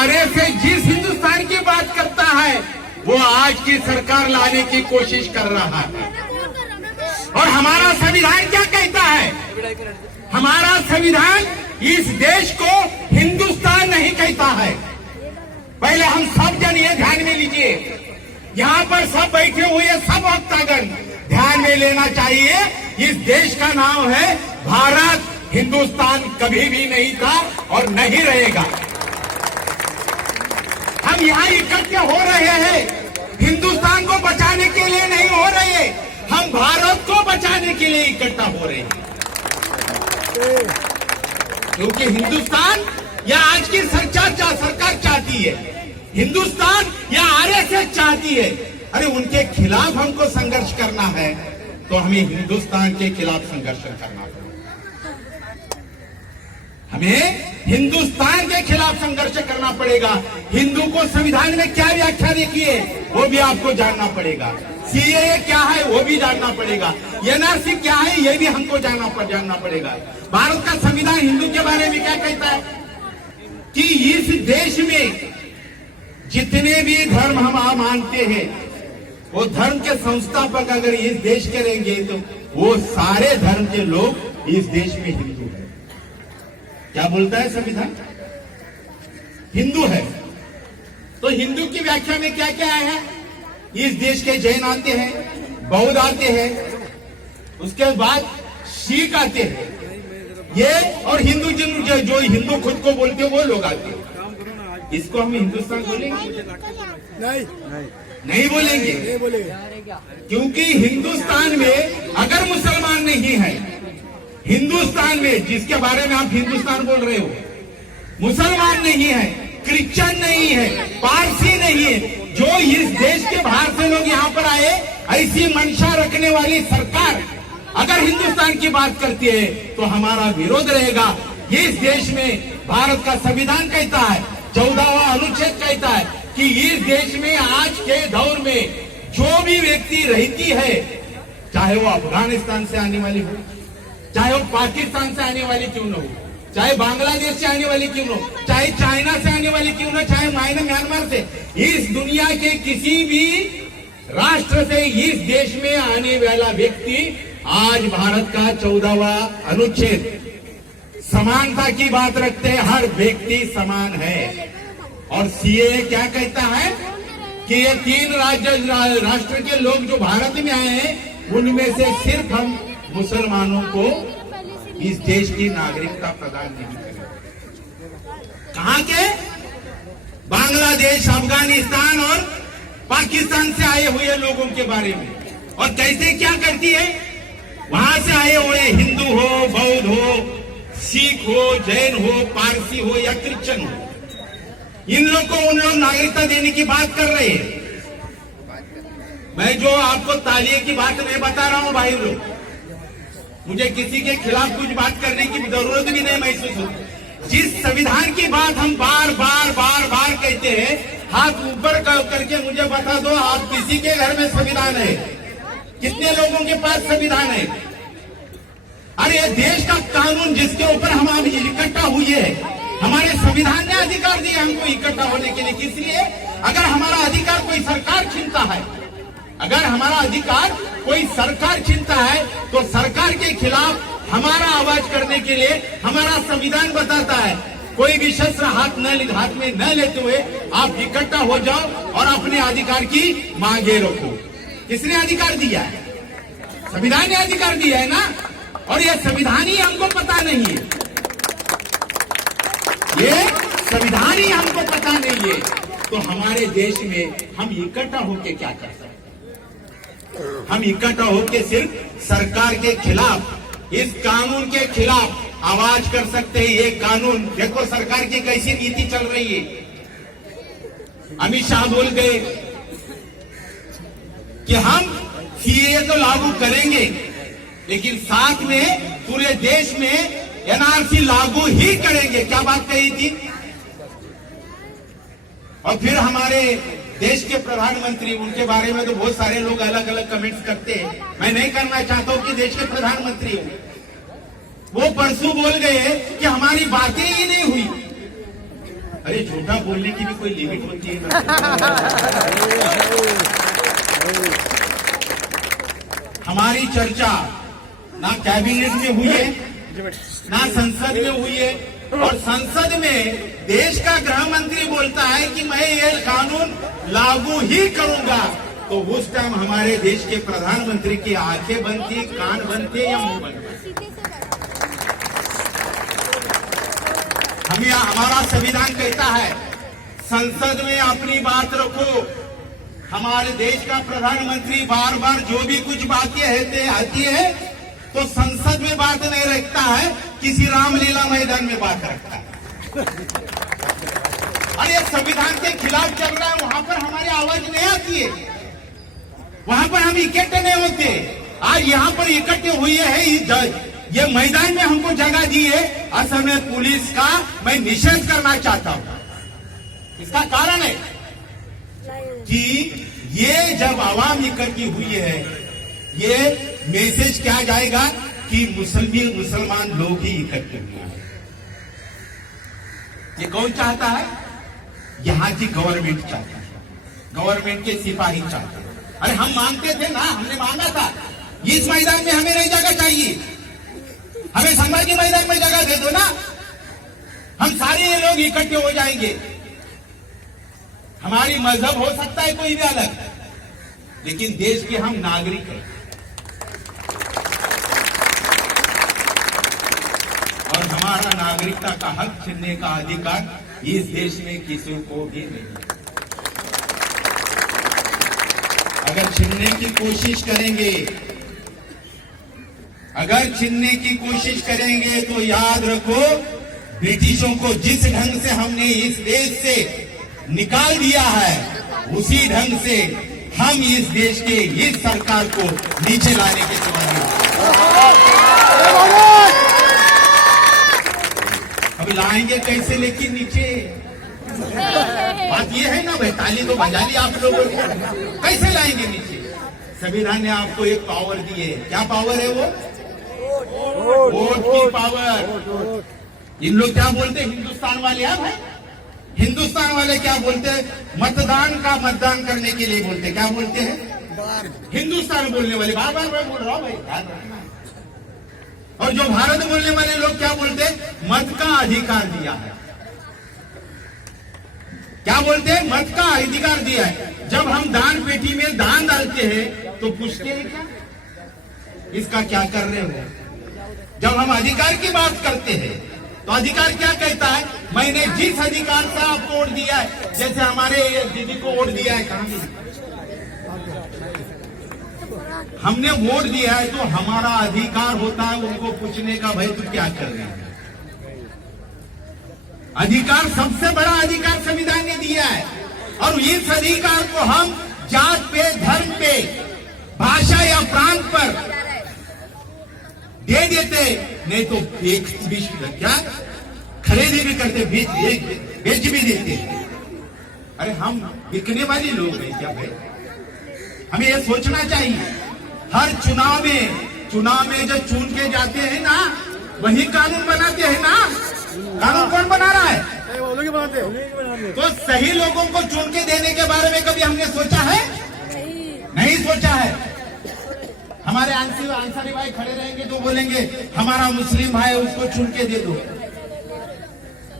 RSS जिस हिंदुस्तान की बात करता है वो आज की सरकार लाने की कोशिश कर रहा है। और हमारा संविधान क्या कहता है? हमारा संविधान इस देश को हिंदुस्तान नहीं कहता है। पहले हम सब जन ये ध्यान में लीजिए, यहाँ पर सब बैठे हुए सब वक्तागण ध्यान में लेना चाहिए, इस देश का नाम है भारत। हिंदुस्तान कभी भी नहीं था और नहीं रहेगा। हम यहाँ इकट्ठे हो रहे हैं हिंदुस्तान को बचाने के लिए नहीं हो रहे, हम भारत को बचाने के लिए इकट्ठा हो रहे हैं। क्योंकि हिंदुस्तान या आज की सरकार चाहती है, हिंदुस्तान या आरएसएस चाहती है, अरे उनके खिलाफ हमको संघर्ष करना है तो हमें हिंदुस्तान के खिलाफ संघर्ष करना है। हमें हिंदुस्तान के खिलाफ संघर्ष करना पड़ेगा। हिंदू को संविधान में क्या व्याख्या देखी है वो भी आपको जानना पड़ेगा। सीएए क्या है वो भी जानना पड़ेगा। एनआरसी क्या है ये भी हमको जानना पड़ेगा। भारत का संविधान हिंदू के बारे में क्या कहता है कि इस देश में जितने भी धर्म हम मानते हैं वो धर्म के संस्थापक अगर इस देश के रहेंगे तो वो सारे धर्म के लोग इस देश में हिंदू है। क्या बोलता है संविधान? हिंदू है। तो हिंदू की व्याख्या में क्या क्या है? इस देश के जैन आते हैं, बौद्ध आते हैं, उसके बाद सिख आते हैं, ये और हिंदू जो हिंदू खुद को बोलते हैं वो लोग आते हैं। इसको हम हिंदुस्तान बोलेंगे? नहीं बोलेंगे। क्योंकि हिंदुस्तान में अगर मुसलमान नहीं है, हिंदुस्तान में जिसके बारे में आप हिंदुस्तान बोल रहे हो, मुसलमान नहीं है, क्रिश्चियन नहीं है, पारसी नहीं है, जो इस देश के बाहर से लोग यहाँ पर आए, ऐसी मंशा रखने वाली सरकार अगर हिंदुस्तान की बात करती है तो हमारा विरोध रहेगा। इस देश में भारत का संविधान कहता है, 14वां अनुच्छेद कहता है कि इस देश में आज के दौर में जो भी व्यक्ति रहती है, चाहे वो अफगानिस्तान से आने वाली हो, चाहे वो पाकिस्तान से आने वाली क्यों न हो, चाहे बांग्लादेश से आने वाली क्यों न हो, चाहे चाइना से आने वाली क्यों न, चाहे म्यांमार से, इस दुनिया के किसी भी राष्ट्र से इस देश में आने वाला व्यक्ति आज भारत का 14वां अनुच्छेद समानता की बात रखते हैं, हर व्यक्ति समान है। और सीएए क्या कहता है कि ये 3 राष्ट्र के लोग जो भारत में आए हैं उनमें से सिर्फ हम मुसलमानों को इस देश की नागरिकता प्रदान नहीं करेंगे। कहां के? बांग्लादेश, अफगानिस्तान और पाकिस्तान से आए हुए लोगों के बारे में। और कैसे क्या करती है? वहां से आए हुए हिंदू हो, बौद्ध हो, सिख हो, जैन हो, पारसी हो या क्रिश्चियन हो, इन लोग को उन लोग नागरिकता देने की बात कर रहे हैं। मैं जो आपको तालिए की बात नहीं बता रहा हूं भाई लोग, मुझे किसी के खिलाफ कुछ बात करने की जरूरत भी नहीं महसूस होती। जिस संविधान की बात हम बार बार कहते हैं, हाथ ऊपर करके मुझे बता दो, आप किसी के घर में संविधान है? कितने लोगों के पास संविधान है? अरे देश का कानून जिसके ऊपर हम आज इकट्ठा हुए हैं, हमारे संविधान ने अधिकार दिया हमको इकट्ठा होने के लिए। किस लिए? अगर हमारा अधिकार कोई सरकार छीनता है, अगर हमारा अधिकार कोई सरकार छीनता है तो सरकार के खिलाफ हमारा आवाज करने के लिए हमारा संविधान बताता है कोई भी शस्त्र हाथ में न लेते हुए आप इकट्ठा हो जाओ और अपने अधिकार की मांगे रखो। किसने अधिकार दिया है? संविधान ने अधिकार दिया है ना। और यह संविधान ही हमको पता नहीं है, ये संविधान ही हमको पता नहीं है तो हमारे देश में हम इकट्ठा होकर क्या कर सकते? हम इकट्ठा होकर सिर्फ सरकार के खिलाफ, इस कानून के खिलाफ आवाज कर सकते हैं। ये कानून देखो सरकार की कैसी नीति चल रही है। अमित शाह बोल गए कि हम सीएए तो लागू करेंगे लेकिन साथ में पूरे देश में एनआरसी लागू ही करेंगे। क्या बात कही थी? और फिर हमारे देश के प्रधानमंत्री, उनके बारे में तो बहुत सारे लोग अलग अलग कमेंट्स करते हैं, मैं नहीं करना चाहता हूं कि देश के प्रधानमंत्री हो, वो परसों बोल गए कि हमारी बातें ही नहीं हुई। अरे झूठा बोलने की भी कोई लिमिट होती है ना। हमारी चर्चा ना कैबिनेट में हुई है, ना संसद में हुई है, और संसद में देश का गृह मंत्री बोलता है कि मैं ये कानून लागू ही करूंगा, तो उस टाइम हमारे देश के प्रधानमंत्री की आंखें बनती, कान बनते या मुंह बनते। हमारा संविधान कहता है संसद में अपनी बात रखो। हमारे देश का प्रधानमंत्री बार बार जो भी कुछ बातें आती है तो संसद में बात नहीं रखता है, किसी रामलीला मैदान में बात रखता है। और ये संविधान के खिलाफ चल रहा है, वहां पर हमारी आवाज नहीं आती है, वहां पर हम इकट्ठे नहीं होते। आज यहाँ पर इकट्ठे हुए हैं, ये मैदान में हमको जगह दी है। असल में पुलिस का मैं निषेध करना चाहता हूं। इसका कारण है कि ये जब आवाम इकट्ठी हुई है, ये मैसेज क्या जाएगा कि मुसलमान लोग ही इकट्ठे हुए हैं। ये कौन चाहता है? यहां की गवर्नमेंट चाहती है, गवर्नमेंट के सिपाही चाहते हैं। अरे हम मांगते थे ना, हमने मांगा था इस मैदान में हमें नहीं जगह चाहिए, हमें संभाजी मैदान में जगह दे दो ना, हम सारे ये लोग इकट्ठे हो जाएंगे। हमारी मजहब हो सकता है कोई भी अलग, लेकिन देश के हम नागरिक हैं और हमारा नागरिकता का हक छीनने का अधिकार इस देश में किसी को भी नहीं। अगर छीनने की कोशिश करेंगे, अगर छीनने की कोशिश करेंगे तो याद रखो, ब्रिटिशों को जिस ढंग से हमने इस देश से निकाल दिया है, उसी ढंग से हम इस देश के इस सरकार को नीचे लाने के सिवा अभी लाएंगे कैसे, लेकिन नीचे बात ये है ना भाई, ताली तो बजा ली आप लोगों ने, कैसे लाएंगे नीचे? संविधान ने आपको एक पावर दी है। क्या पावर है वो? वोट की पावर। इन लोग क्या बोलते हैं हिंदुस्तान वाले? आप है हिंदुस्तान वाले क्या बोलते हैं? मतदान का मतदान करने के लिए बोलते हैं। क्या बोलते हैं? हिंदुस्तान बोलने वाले बार बार मैं बोल रहा हूं भाई। और जो भारत बोलने वाले लोग क्या बोलते हैं? मत का अधिकार दिया है। क्या बोलते हैं? मत का अधिकार दिया है। जब हम दान पेटी में दान डालते हैं तो पूछते हैं क्या इसका क्या कर रहे हो? जब हम अधिकार की बात करते हैं तो अधिकार क्या कहता है? मैंने जिस अधिकार से आपको वोट दिया है, जैसे हमारे दीदी को वोट दिया है, कहां हमने वोट दिया है तो हमारा अधिकार होता है उनको पूछने का, भाई तू क्या कर रहे हैं? अधिकार, सबसे बड़ा अधिकार संविधान ने दिया है, और इस अधिकार को हम जात पे, धर्म पे, भाषा या प्रांत पर दे देते, नहीं तो क्या खरीदी भी करते, बेच भी देते। अरे हम बिकने वाले लोग हैं क्या भाई? हमें ये सोचना चाहिए। हर चुनाव में जो चुन के जाते हैं ना, वही कानून बनाते हैं ना। कानून कौन बना रहा है? तो सही लोगों को चुन के देने के बारे में कभी हमने सोचा है? नहीं सोचा है। हमारे आंसरी भाई खड़े रहेंगे तो बोलेंगे हमारा मुस्लिम भाई उसको चुन के दे दो।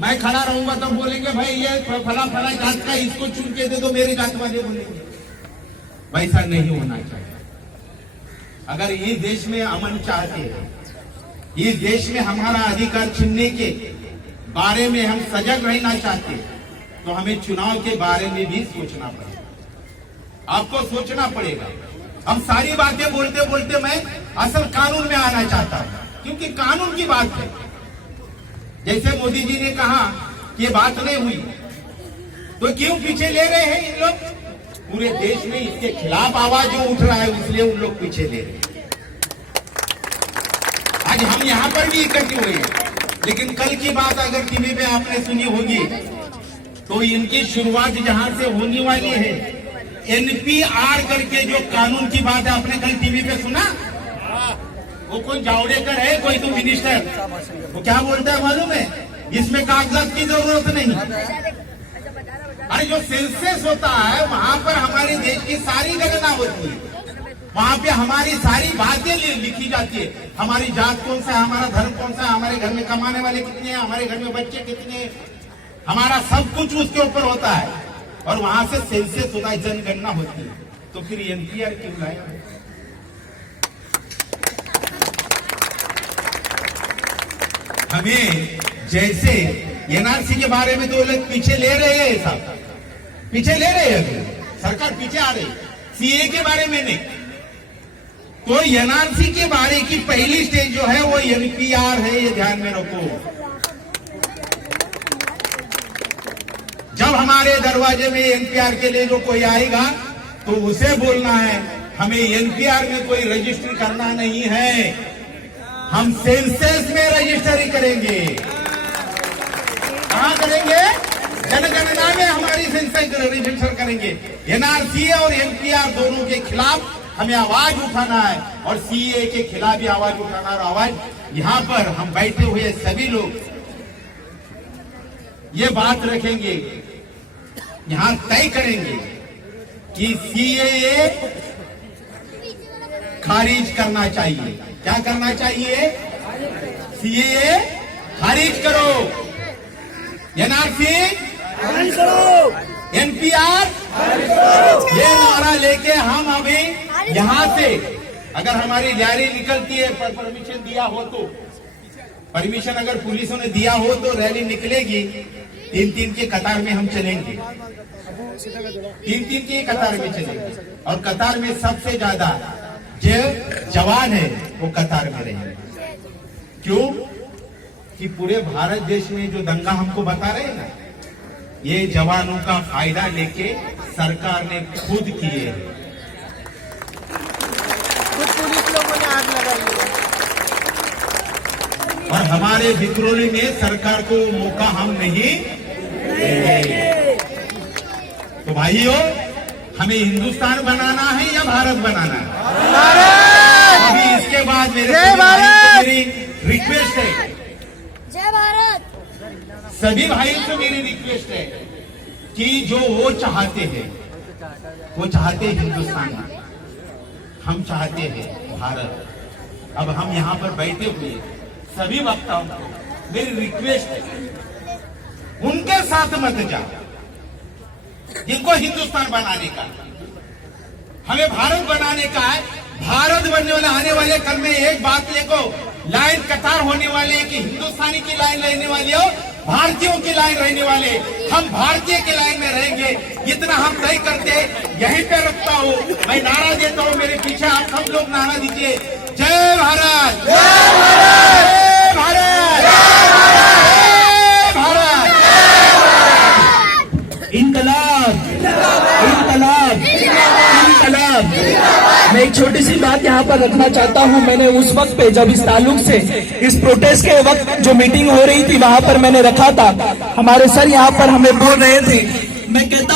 मैं खड़ा रहूंगा तो बोलेंगे भाई ये फला फला जात का, इसको चुन के दे दो, मेरे जात वाले बोलेंगे। वैसा नहीं होना चाहिए। अगर इस देश में अमन चाहते हैं, इस देश में हमारा अधिकार छीनने के बारे में हम सजग रहना चाहते हैं, तो हमें चुनाव के बारे में भी सोचना पड़ेगा। आपको सोचना पड़ेगा। अब सारी बातें बोलते बोलते मैं असल कानून में आना चाहता हूं, क्योंकि कानून की बात है। जैसे मोदी जी ने कहा कि ये बात नहीं हुई, तो क्यों पीछे ले रहे हैं इन लोग? पूरे देश में इसके खिलाफ आवाज जो उठ रहा है, इसलिए उन लोग पीछे ले रहे हैं। आज हम यहां पर भी इकट्ठे हुए हैं, लेकिन कल की बात अगर टीवी पे आपने सुनी होगी तो इनकी शुरुआत जहां से होने वाली है, एनपीआर करके जो कानून की बात है, आपने कल टीवी पे सुना? वो कोई जावड़ेकर है, कोई तो मिनिस्टर, वो क्या बोलता है मालूम है? इसमें कागजात की जरूरत नहीं। अरे जो सेंसस होता है वहां पर हमारे देश की सारी गणना होती है, वहां पे हमारी सारी बातें लिखी जाती है, हमारी जात कौन सा है, हमारा धर्म कौन सा है, हमारे घर में कमाने वाले कितने हैं, हमारे घर में बच्चे कितने हैं, हमारा सब कुछ उसके ऊपर होता है। और वहां से सेंसस होता है, जनगणना होती है। तो फिर एनपीआर क्यों लाया? हमें जैसे एनआरसी के बारे में तो लोग पीछे ले रहे हैं, साहब पीछे ले रहे हैं, सरकार पीछे आ रही, सीए के बारे में नहीं। तो एनआरसी के बारे की पहली स्टेज जो है वो एनपीआर है, ये ध्यान में रखो। जब हमारे दरवाजे में एनपीआर के लिए जो कोई आएगा तो उसे बोलना है हमें एनपीआर में कोई रजिस्ट्री करना नहीं है, हम सेंसस में रजिस्ट्री करेंगे। कहां करेंगे? जनगणना में हमारी सेंसस रजिस्टर करेंगे। एनआरसी और एनपीआर दोनों के खिलाफ हमें आवाज उठाना है और सीए के खिलाफ भी आवाज उठाना। और आवाज यहां पर हम बैठे हुए सभी लोग ये बात रखेंगे, यहां तय करेंगे कि सीएए खारिज करना चाहिए। क्या करना चाहिए? सीएए खारिज करो, एनआरसी खारिज करो, एनपीआर खारिज करो। ये नारा लेके हम अभी यहां से अगर हमारी रैली निकलती है, परमिशन दिया हो तो, परमिशन अगर पुलिसों ने दिया हो तो रैली निकलेगी, 3-3 के कतार में हम चलेंगे, 3-3 के कतार में चलेंगे। और कतार में सबसे ज्यादा जो जवान है वो कतार में रहेंगे। क्यों? कि पूरे भारत देश में जो दंगा हमको बता रहे हैं ना, ये जवानों का फायदा लेके सरकार ने खुद किए। पुलिस लोगों ने आग लगाई और हमारे विद्रोही में सरकार को मौका हम नहीं देंगे। तो भाइयों, हमें हिंदुस्तान बनाना है या भारत बनाना है? अभी इसके बाद मेरे मेरी रिक्वेस्ट है, जय भारत। सभी भाइयों से मेरी रिक्वेस्ट है कि जो वो चाहते हैं, वो चाहते हैं हिंदुस्तान, हम चाहते हैं भारत। अब हम यहाँ पर बैठे हुए सभी वक्ताओं को मेरी रिक्वेस्ट है, उनके साथ मत जाओ जिनको हिंदुस्तान बनाने का, हमें भारत बनाने का है। भारत बनने वाला आने वाले कल में एक बात देखो, लाइन कतार होने वाले कि हिंदुस्तानी की लाइन रहने वाली हो, भारतीयों की लाइन रहने वाले, हम भारतीय की लाइन में रहेंगे। इतना हम तय करते, यहीं पे रखता हूँ, मैं नारा देता हूँ, मेरे पीछे आप सब लोग नारा दीजिए, जय भारत, जय भारत, भारत, भारत, इनकलाब, इनकलाब, इनकलाब। मैं एक छोटी सी बात यहाँ पर रखना चाहता हूँ। मैंने उस वक्त पे जब इस ताल्लुक से इस प्रोटेस्ट के वक्त जो मीटिंग हो रही थी वहाँ पर मैंने रखा था, हमारे सर यहाँ पर हमें बोल रहे थे, मैं कहता